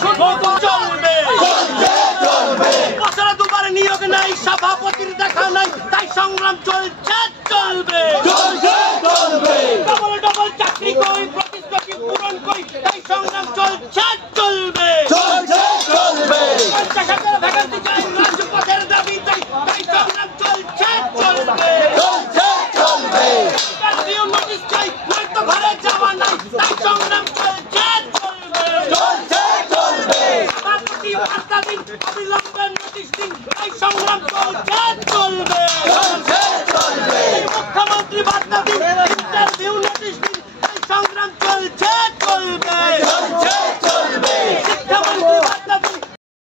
চলবে বছরে দুবার নিয়োগ নাই সভাপতির দেখা নাই তাই সংগ্রাম চলছে চলবে ডবল ডবল চাকরি কই প্রতিশ্রুতি পূরণ কই তাই সংগ্রাম চলছে চলবে 50,000 ভ্যাকেন্সি চাই রাজপথের দাবি চাই তাই সংগ্রাম চলছে চলবে ইন্টারভিউ নোটিশ চাই নয়তো ঘরে যাওয়া নাই তাই সংগ্রাম চলছে সভাপতি বার্তা দিন অবিলম্বে নোটিশ দিন তাই সংগ্রাম চলছে চলবে